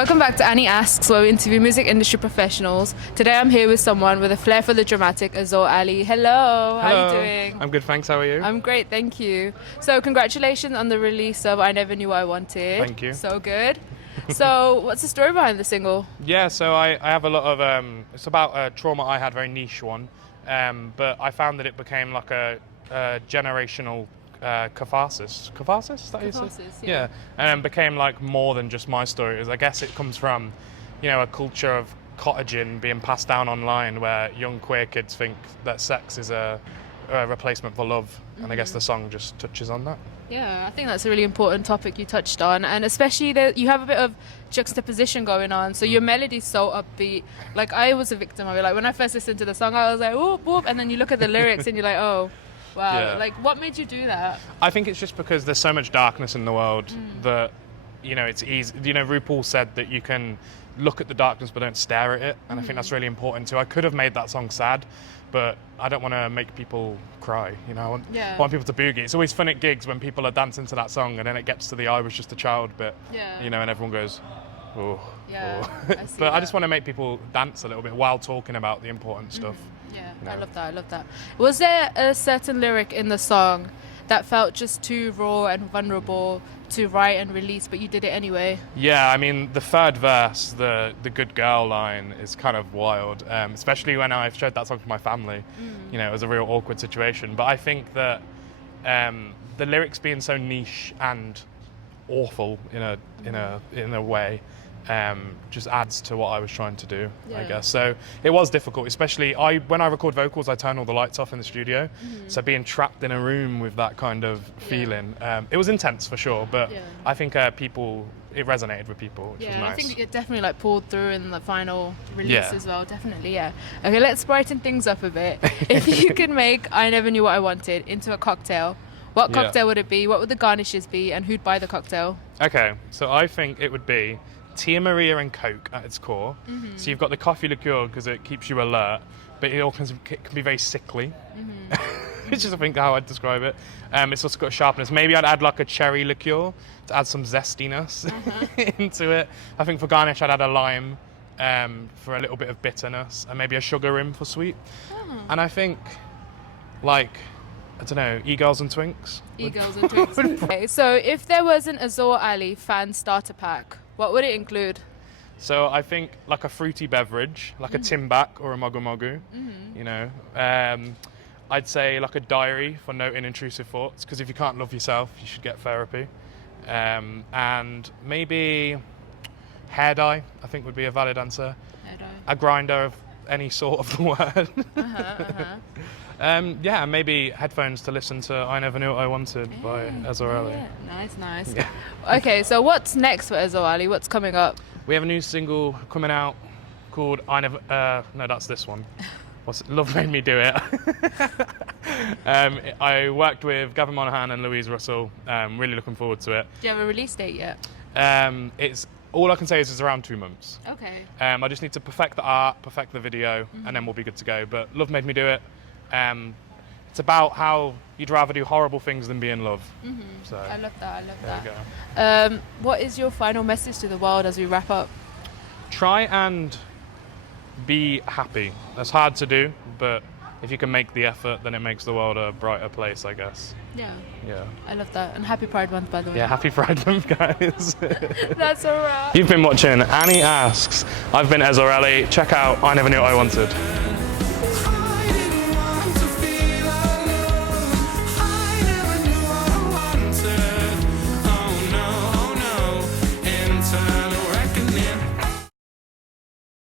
Welcome back to Annie Asks, where we interview music industry professionals. Today I'm here with someone with a flair for the dramatic, Esore Alle. Hello, how are you doing? I'm good, thanks. How are you? I'm great, thank you. So congratulations on the release of I Never Knew What I Wanted. Thank you. So good. So what's the story behind the single? Yeah, so I have a lot of, it's about a trauma I had, very niche one, but I found that it became like a generational catharsis. Catharsis? Is that Catharsis, yeah. And became like more than just my story. I guess it comes from, a culture of cottaging being passed down online where young queer kids think that sex is a replacement for love. Mm-hmm. And I guess the song just touches on that. Yeah, I think that's a really important topic you touched on, and especially that you have a bit of juxtaposition going on. So your melody's so upbeat. Like, I was a victim of it. Like, when I first listened to the song, I was like, whoop, whoop, and then you look at the lyrics and you're like, oh, wow. Yeah. Like, what made you do that? I think it's just because there's so much darkness in the world that, it's easy. RuPaul said that you can look at the darkness but don't stare at it, and I think that's really important too. I could have made that song sad, but I don't want to make people cry, I want people to boogie. It's always fun at gigs when people are dancing to that song and then it gets to the I was just a child bit, and everyone goes, oh. Yeah, oh. But I just want to make people dance a little bit while talking about the important stuff. Yeah, I love that. Was there a certain lyric in the song that felt just too raw and vulnerable to write and release, but you did it anyway? Yeah, I mean, the third verse, the good girl line, is kind of wild, especially when I've showed that song to my family. It was a real awkward situation. But I think that the lyrics being so niche and awful in a way just adds to what I was trying to do, I guess. So it was difficult, especially when I record vocals, I turn all the lights off in the studio. So being trapped in a room with that kind of feeling, it was intense for sure, but I think it resonated with people, which was nice. I think it definitely like pulled through in the final release as well, definitely, Okay, let's brighten things up a bit. If you could make I Never Knew What I Wanted into a cocktail, what cocktail would it be? What would the garnishes be? And who'd buy the cocktail? Okay, so I think it would be Tia Maria and Coke at its core. So you've got the coffee liqueur because it keeps you alert, but it also can be very sickly, which is I think how I'd describe it. It's also got a sharpness. Maybe I'd add like a cherry liqueur to add some zestiness into it. I think for garnish I'd add a lime for a little bit of bitterness, and maybe a sugar rim for sweet. And I think I don't know, e-girls and twinks. E-girls and twinks. Okay, so if there was an Esore Alle fan starter pack, what would it include? So I think like a fruity beverage, like a Timback or a Mogu Mogu, I'd say like a diary for noting intrusive thoughts, because if you can't love yourself, you should get therapy. And maybe hair dye, I think would be a valid answer. Hair dye. A grinder of any sort of the word. Maybe headphones to listen to I Never Knew What I Wanted by Esore Alle. Yeah. Nice. Yeah. Okay, so what's next for Esore Alle? What's coming up? We have a new single coming out called I Never... no, that's this one. Love Made Me Do It. I worked with Gavin Monaghan and Louise Russell. Really looking forward to it. Do you have a release date yet? All I can say is it's around 2 months. Okay. I just need to perfect the art, perfect the video, and then we'll be good to go. But Love Made Me Do It. It's about how you'd rather do horrible things than be in love. So I love that. There you go. What is your final message to the world as we wrap up? Try and be happy. That's hard to do, but if you can make the effort, then it makes the world a brighter place, I guess. Yeah. Yeah. I love that. And happy Pride Month, by the way. Yeah, happy Pride Month, guys. That's all right. You've been watching Annie Asks. I've been Esore Alle. Check out I Never Knew What I Wanted.